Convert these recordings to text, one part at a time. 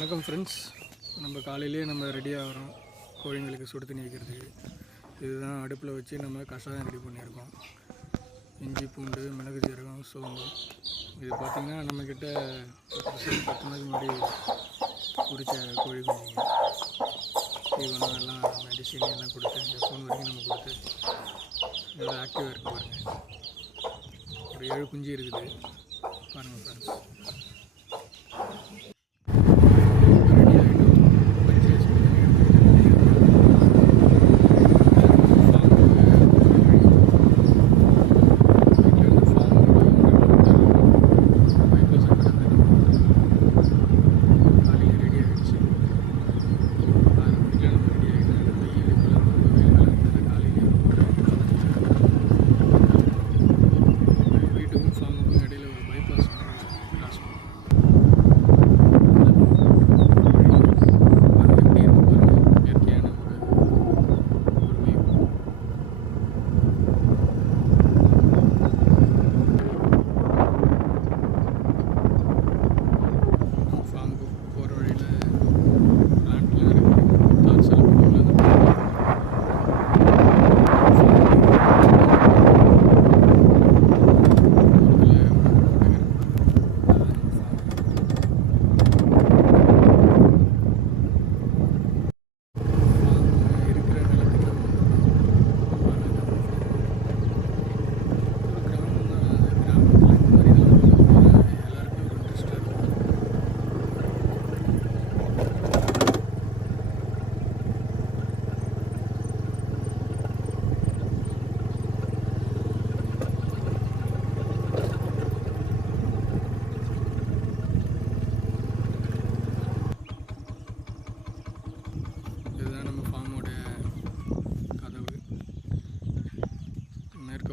வணக்கம் ஃப்ரெண்ட்ஸ். நம்ம காலையிலேயே நம்ம ரெடியாக வரோம் கோழிங்களுக்கு சுடு தண்ணி வைக்கிறதுக்கு. இதுதான் அடுப்பில் வச்சு நம்ம கஷாயம் ரெடி பண்ணியிருக்கோம். இஞ்சி, பூண்டு, மிளகு, ஜீரகம், சோம்பு. இது பார்த்திங்கன்னா நம்மக்கிட்ட 10 நாளைக்கு முன்னாடி உரித்த கோழி குஞ்சுங்க. தீவனம் எல்லாம் மெடிசின் எல்லாம் கொடுத்து F1 வரைக்கும் நம்ம கொடுத்து நல்லா ஆக்டிவாக இருக்குது பாருங்கள். ஒரு 7 குஞ்சு இருக்குது பாருங்கள் ஃப்ரெண்ட்ஸ்.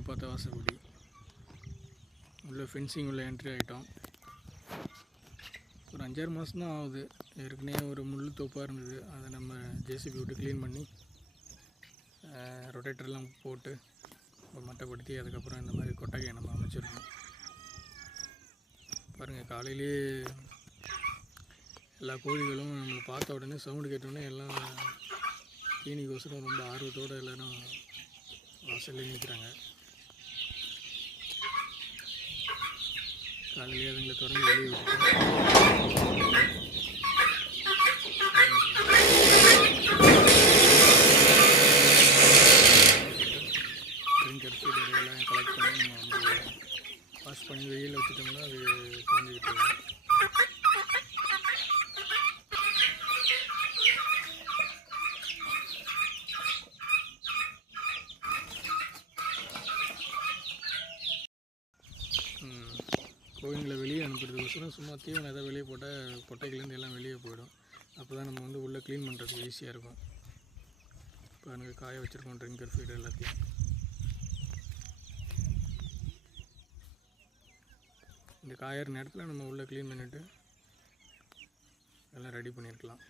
பார்த்த வாசப்படி உள்ள ஃபென்சிங் உள்ள என்ட்ரி ஆகிட்டோம். ஒரு 5-6 மாதம் தான் ஆகுது. ஏற்கனவே ஒரு முள் தோப்பாக இருந்தது. அதை நம்ம ஜேசிபி விட்டு க்ளீன் பண்ணி ரொட்டேட்டர்லாம் போட்டு மட்டைப்படுத்தி அதுக்கப்புறம் இந்த மாதிரி கொட்டகையை நம்ம அமைச்சிருக்கோம். பாருங்கள், காலையிலே எல்லா கோழிகளும் நம்மளை பார்த்த உடனே சவுண்டு கேட்டோடனே எல்லாம் தீனிக்கோசரம் ரொம்ப ஆர்வத்தோடு எல்லோரும் வாசல்லே நிற்கிறாங்க. காலையிலே அதுங்களை திறந்து வெளியே விட்டுட்டோம். ட்ரிங்கர் ஃபீட் இதெல்லாம் கலெக்ட் பண்ணி நம்ம வந்து வாஷ் பண்ணி வெயிலில் வச்சுட்டோம்னா அது காஞ்சிக்கிட்டு இருக்கும். கோழிங்களை வெளியே அனுப்புறதுக்கோசரம் சும்மா தீவனம் எதாவது வெளியே போட்டால் கொட்டைகள்லேருந்து எல்லாம் வெளியே போயிடும். அப்போ தான் நம்ம வந்து உள்ளே க்ளீன் பண்ணுறதுக்கு ஈஸியாக இருக்கும். இப்போ எனக்கு காய வச்சுருக்கோம் ட்ரிங்கர் ஃபீடு எல்லாத்தையும். இந்த காயற நேரத்தில் நம்ம உள்ளே க்ளீன் பண்ணிவிட்டு எல்லாம் ரெடி பண்ணியிருக்கலாம்.